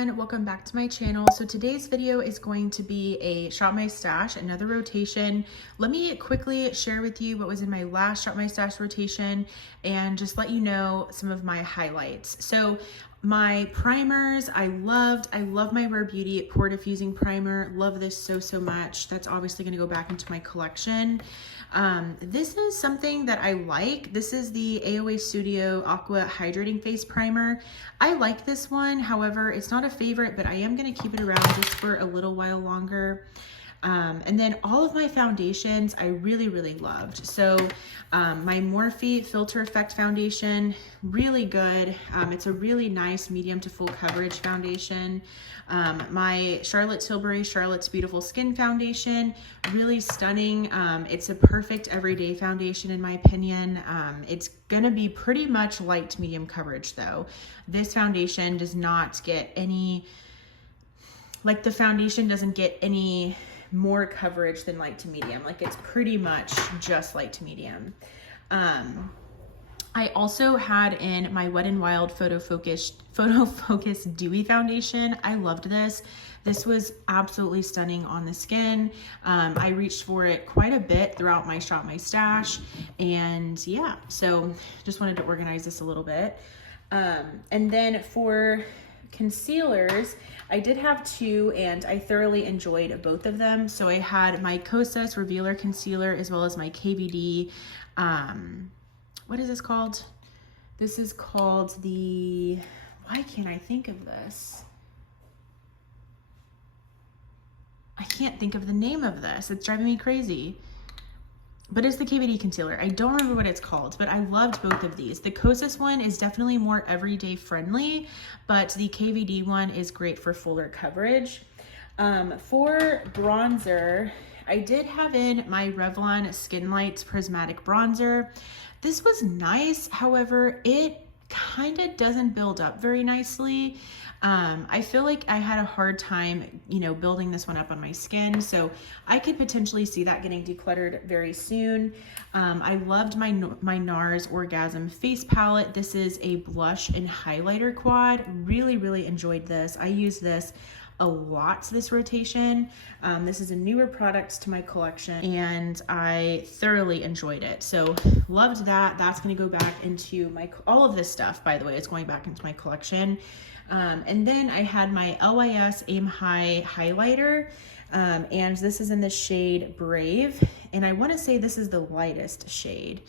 everyone, welcome back to my channel. So today's video is going to be a Shop My Stash, another rotation. Let me quickly share with you what was in my last Shop My Stash rotation and just let you know some of my highlights. So my primers, I love my Rare Beauty Pore Diffusing Primer. Love this so much. That's obviously going to go back into my collection. This is something that I like. This is the AOA Studio Aqua Hydrating Face Primer. I like this one. However, it's not a favorite, but I am going to keep it around just for a little while longer. And then all of my foundations I really loved. So my Morphe Filter Effect foundation, really good. It's a really nice medium to full coverage foundation. My Charlotte Tilbury Charlotte's Beautiful Skin foundation, really stunning. It's a perfect everyday foundation in my opinion. It's gonna be pretty much light to medium coverage though. This foundation does not get any, like the foundation doesn't get any more coverage than light to medium. Like it's pretty much just light to medium. I also had in my Wet n Wild Photo Focus Dewy Foundation. I loved this. This was absolutely stunning on the skin. I reached for it quite a bit throughout my Shop My Stash. And yeah, so just wanted to organize this a little bit. And then for concealers, I did have two and I thoroughly enjoyed both of them. So I had my Kosas Revealer Concealer as well as my KVD, what is this called? This is called the, why can't I think of this? I can't think of the name of this. It's driving me crazy. But it's the KVD concealer. I don't remember what it's called, but I loved both of these. The Kosas one is definitely more everyday friendly, but the KVD one is great for fuller coverage. For bronzer, I did have in my Revlon Skin Lights Prismatic Bronzer. This was nice, however, it kind of doesn't build up very nicely. I feel like I had a hard time, building this one up on my skin. So I could potentially see that getting decluttered very soon. I loved my NARS Orgasm Face Palette. This is a blush and highlighter quad. Really enjoyed this. I use this a lot this rotation. This is a newer product to my collection and I thoroughly enjoyed it. So loved that. That's going to go back into all of this stuff, by the way, is going back into my collection. And then I had my LYS Aim High highlighter, and this is in the shade Brave, and I want to say this is the lightest shade.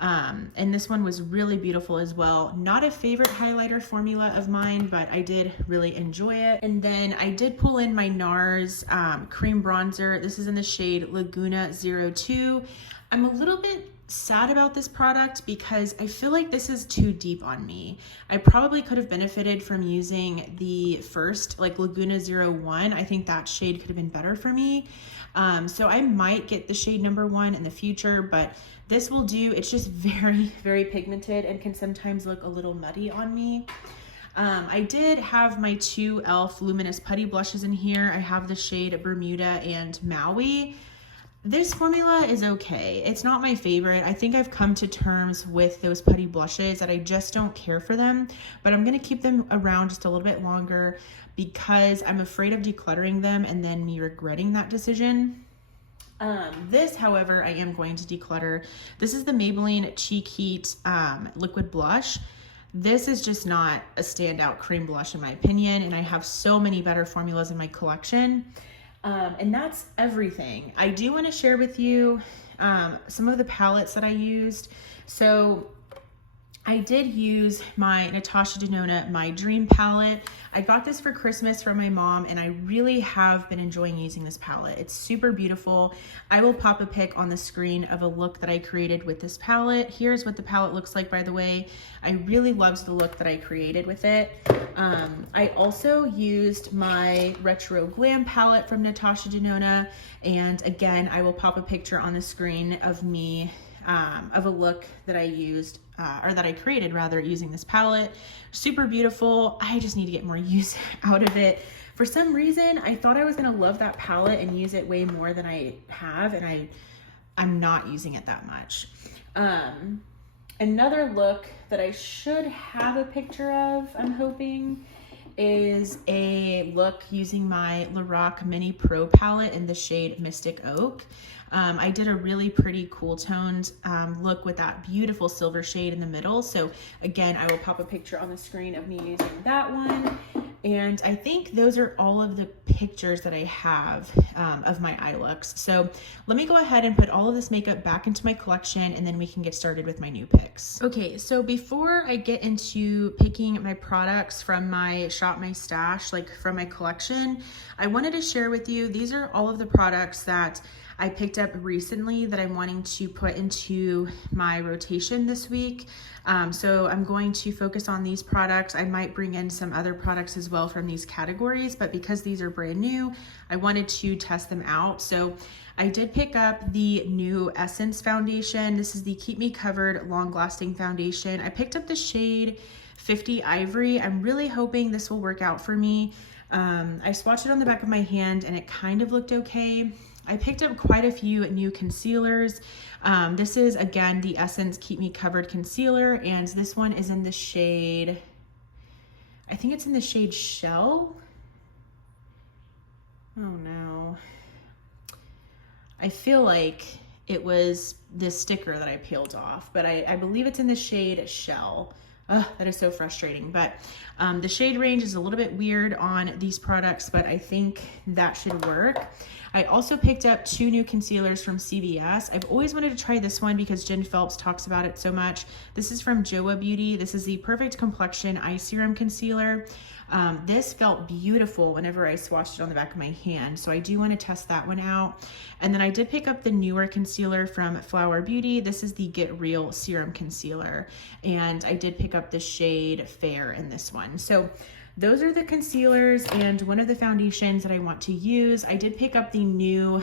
And this one was really beautiful as well. Not a favorite highlighter formula of mine, but I did really enjoy it. And then I did pull in my NARS cream bronzer. This is in the shade Laguna 02. I'm a little bit sad about this product because I feel like this is too deep on me. I probably could have benefited from using the first, like Laguna 01. I think that shade could have been better for me. So I might get the shade number 1 in the future, but this will do. It's just very pigmented and can sometimes look a little muddy on me. I did have my two e.l.f. Luminous Putty blushes in here. I have the shade Bermuda and Maui. This formula is okay. It's not my favorite. I think I've come to terms with those putty blushes that I just don't care for them, but I'm gonna keep them around just a little bit longer because I'm afraid of decluttering them and then me regretting that decision. This, however, I am going to declutter. This is the Maybelline Cheek Heat Liquid Blush. This is just not a standout cream blush in my opinion, and I have so many better formulas in my collection. And that's everything. I do want to share with you some of the palettes that I used. So I did use my Natasha Denona My Dream palette. I got this for Christmas from my mom and I really have been enjoying using this palette. It's super beautiful. I will pop a pic on the screen of a look that I created with this palette. Here's what the palette looks like, by the way. I really loved the look that I created with it. I also used my Retro Glam palette from Natasha Denona. And again, I will pop a picture on the screen of me of a look that I used, or that I created rather, using this palette. Super beautiful. I just need to get more use out of it. For some reason, I thought I was gonna love that palette and use it way more than I have, and I'm not using it that much. Another look that I should have a picture of, I'm hoping, is a look using my Lorac Mini Pro palette in the shade Mystic Oak. I did a really pretty cool toned look with that beautiful silver shade in the middle. So again, I will pop a picture on the screen of me using that one. And I think those are all of the pictures that I have of my eye looks. So let me go ahead and put all of this makeup back into my collection, and then we can get started with my new picks. Okay, so before I get into picking my products from my Shop My Stash, like from my collection, I wanted to share with you, these are all of the products that I picked up recently that I'm wanting to put into my rotation this week. So I'm going to focus on these products. I might bring in some other products as well from these categories, but because these are brand new, I wanted to test them out. So I did pick up the new Essence foundation. This is the Keep Me Covered Long Lasting Foundation. I picked up the shade 50 Ivory. I'm really hoping this will work out for me. I swatched it on the back of my hand and it kind of looked okay. I picked up quite a few new concealers. This is, again, the Essence Keep Me Covered Concealer, and this one is in the shade, I think it's in the shade Shell. Oh no. I feel like it was this sticker that I peeled off, but I believe it's in the shade Shell. Ugh, that is so frustrating. But the shade range is a little bit weird on these products, but I think that should work. I also picked up 2 new concealers from CVS. I've always wanted to try this one because Jen Phelps talks about it so much. This is from JOA Beauty. This is the Perfect Complexion Eye Serum Concealer. This felt beautiful whenever I swatched it on the back of my hand, so I do want to test that one out. And then I did pick up the newer concealer from Flower Beauty. This is the Get Real Serum Concealer, and I did pick up the shade Fair in this one. So those are the concealers and one of the foundations that I want to use. I did pick up the new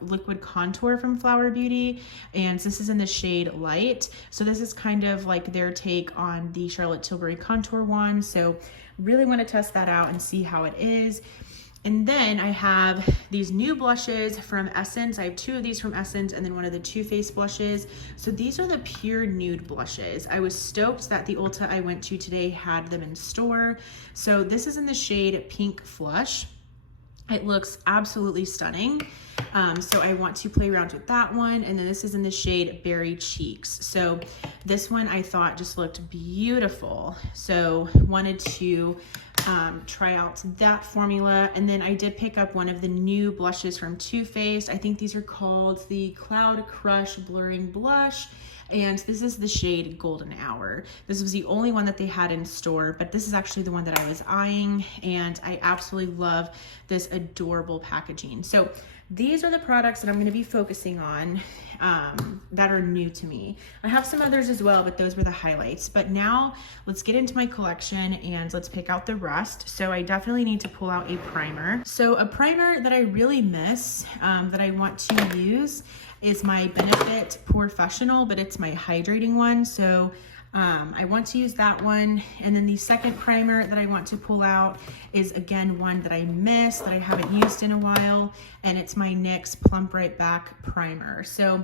liquid contour from Flower Beauty, and this is in the shade Light. So this is kind of like their take on the Charlotte Tilbury contour one. So really want to test that out and see how it is. And then I have these new blushes from Essence. I have 2 of these from Essence and then one of the Too Faced blushes. So these are the Pure Nude blushes. I was stoked that the Ulta I went to today had them in store. So this is in the shade Pink Flush. It looks absolutely stunning. So I want to play around with that one. And then this is in the shade Berry Cheeks. So this one I thought just looked beautiful. So wanted to try out that formula. And then I did pick up one of the new blushes from Too Faced. I think these are called the Cloud Crush Blurring Blush. And this is the shade Golden Hour. This was the only one that they had in store, but this is actually the one that I was eyeing, and I absolutely love this adorable packaging. So these are the products that I'm gonna be focusing on that are new to me. I have some others as well, but those were the highlights. But now let's get into my collection and let's pick out the rest. So I definitely need to pull out a primer. So a primer that I really miss, that I want to use, is my Benefit Professional, but it's my hydrating one. So I want to use that one. And then the second primer that I want to pull out is, again, one that I missed, that I haven't used in a while, and it's my NYX Plump Right Back Primer. So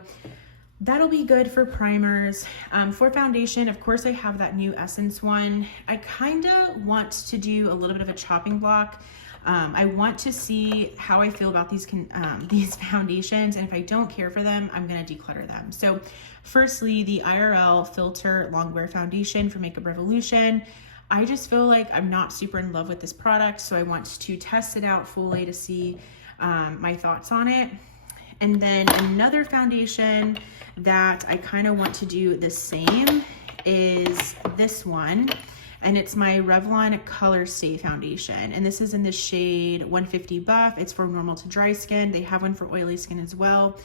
that'll be good for primers. For foundation, of course, I have that new Essence one. I kind of want to do a little bit of a chopping block. I want to see how I feel about these foundations, and if I don't care for them, I'm gonna declutter them. So firstly, the IRL Filter Longwear Foundation from Makeup Revolution. I just feel like I'm not super in love with this product, so I want to test it out fully to see my thoughts on it. And then another foundation that I kind of want to do the same is this one. And it's my Revlon Color Stay Foundation. And this is in the shade 150 Buff. It's for normal to dry skin. They have one for oily skin as well.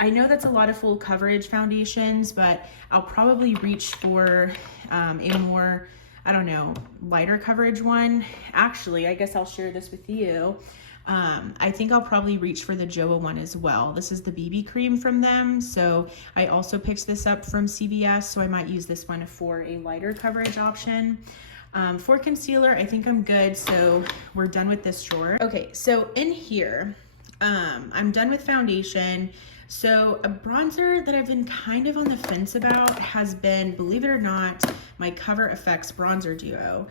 I know that's a lot of full coverage foundations, but I'll probably reach for a more, I don't know, lighter coverage one. Actually, I guess I'll share this with you. I think I'll probably reach for the JOA one as well. This is the BB cream from them. So I also picked this up from CVS, so I might use this one for a lighter coverage option. For concealer, I think I'm good. So we're done with this drawer. Okay, so in here, I'm done with foundation. So a bronzer that I've been kind of on the fence about has been, believe it or not, my Cover FX bronzer duo.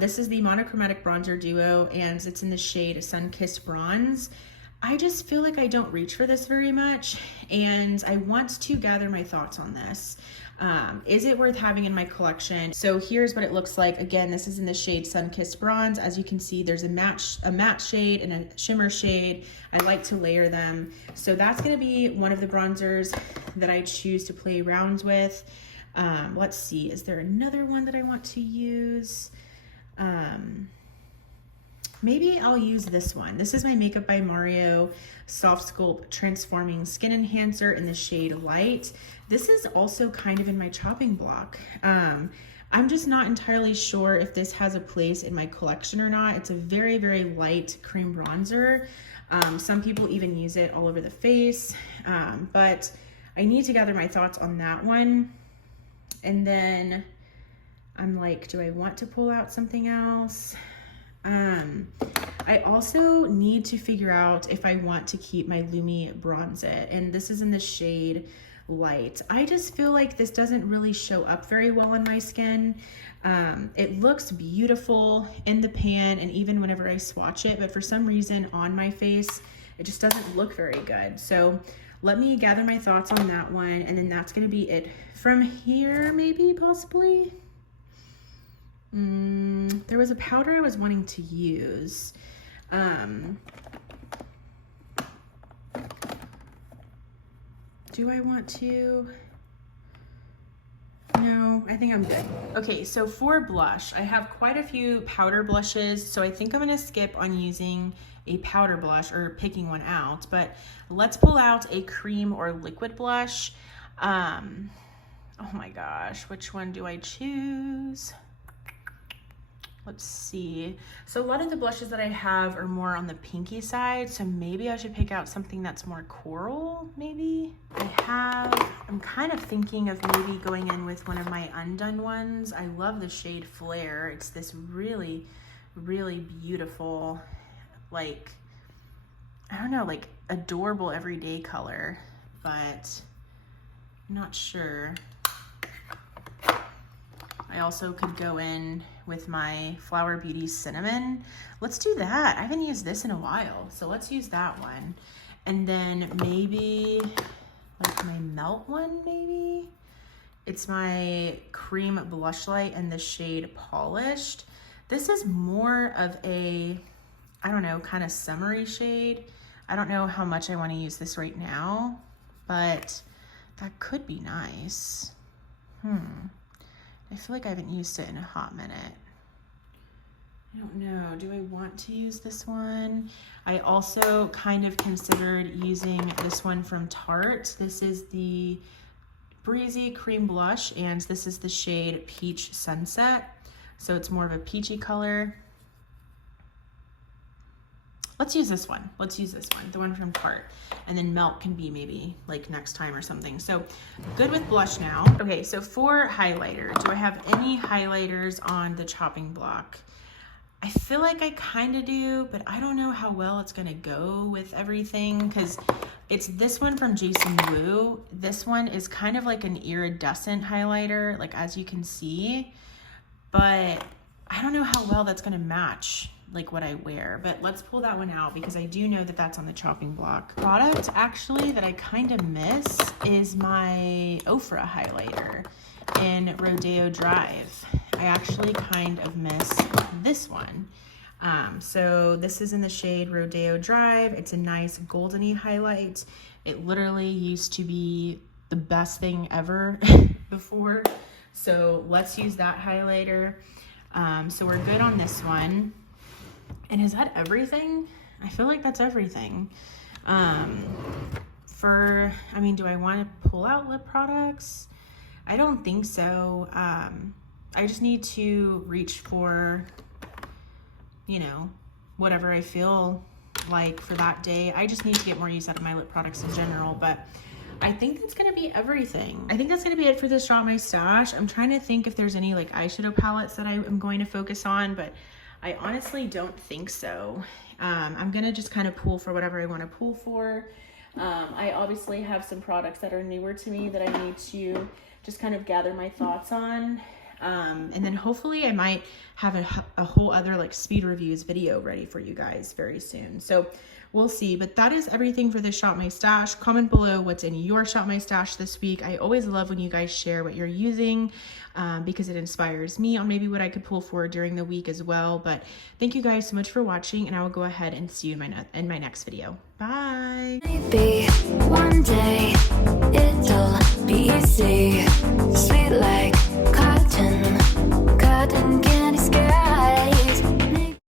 This is the monochromatic bronzer duo, and it's in the shade Sunkissed Bronze. I just feel like I don't reach for this very much, and I want to gather my thoughts on this. Is it worth having in my collection? So here's what it looks like. Again, this is in the shade Sunkissed Bronze. As you can see, there's a matte shade and a shimmer shade. I like to layer them. So that's gonna be one of the bronzers that I choose to play around with. Let's see, is there another one that I want to use? Maybe I'll use this one. This is my Makeup by Mario Soft Sculpt Transforming Skin Enhancer in the shade Light. This is also kind of in my chopping block. I'm just not entirely sure if this has a place in my collection or not. It's a very, very light cream bronzer. Some people even use it all over the face, but I need to gather my thoughts on that one. And then I'm like, do I want to pull out something else? I also need to figure out if I want to keep my Lumi Bronze It, and this is in the shade Light. I just feel like this doesn't really show up very well on my skin. It looks beautiful in the pan and even whenever I swatch it, but for some reason on my face, it just doesn't look very good. So let me gather my thoughts on that one, and then that's gonna be it from here, maybe, possibly. There was a powder I was wanting to use. Do I want to? No, I think I'm good. Okay, so for blush, I have quite a few powder blushes, so I think I'm gonna skip on using a powder blush or picking one out, but let's pull out a cream or liquid blush. Oh my gosh, which one do I choose? Let's see. So a lot of the blushes that I have are more on the pinky side, so maybe I should pick out something that's more coral, maybe? I'm kind of thinking of maybe going in with one of my undone ones. I love the shade Flare. It's this really, really beautiful, like, I don't know, like adorable everyday color, but I'm not sure. I also could go in with my Flower Beauty Cinnamon. Let's do that. I haven't used this in a while, so let's use that one. And then maybe like my Melt one, maybe? It's my cream blush light in the shade Polished. This is more of a, I don't know, kind of summery shade. I don't know how much I want to use this right now, but that could be nice. I feel like I haven't used it in a hot minute. I don't know, do I want to use this one? I also kind of considered using this one from Tarte. This is the Breezy Cream Blush, and this is the shade Peach Sunset. So it's more of a peachy color. Let's use this one. Let's use this one, the one from Tarte. And then Melt can be maybe like next time or something. So good with blush now. Okay, so for highlighter, do I have any highlighters on the chopping block? I feel like I kind of do, but I don't know how well it's gonna go with everything because it's this one from Jason Wu. This one is kind of like an iridescent highlighter, like as you can see, but I don't know how well that's gonna match like what I wear, but let's pull that one out because I do know that that's on the chopping block. Product actually that I kind of miss is my Ofra highlighter in Rodeo Drive. I actually kind of miss this one. So this is in the shade Rodeo Drive. It's a nice goldeny highlight. It literally used to be the best thing ever before. So let's use that highlighter. So we're good on this one. And is that everything? I feel like that's everything. I mean, do I want to pull out lip products? I don't think so. I just need to reach for, you know, whatever I feel like for that day. I just need to get more use out of my lip products in general, but I think that's gonna be everything. I think that's gonna be it for this Drop My Stash. I'm trying to think if there's any like eyeshadow palettes that I am going to focus on, but I honestly don't think so. I'm gonna just kind of pull for whatever I want to pull for. I obviously have some products that are newer to me that I need to just kind of gather my thoughts on. And then hopefully I might have a whole other like speed reviews video ready for you guys very soon. So we'll see, but that is everything for this Shop My Stash. Comment below what's in your Shop My Stash this week. I always love when you guys share what you're using because it inspires me on maybe what I could pull for during the week as well. But thank you guys so much for watching, and I will go ahead and see you in my next video. Bye. Maybe one day it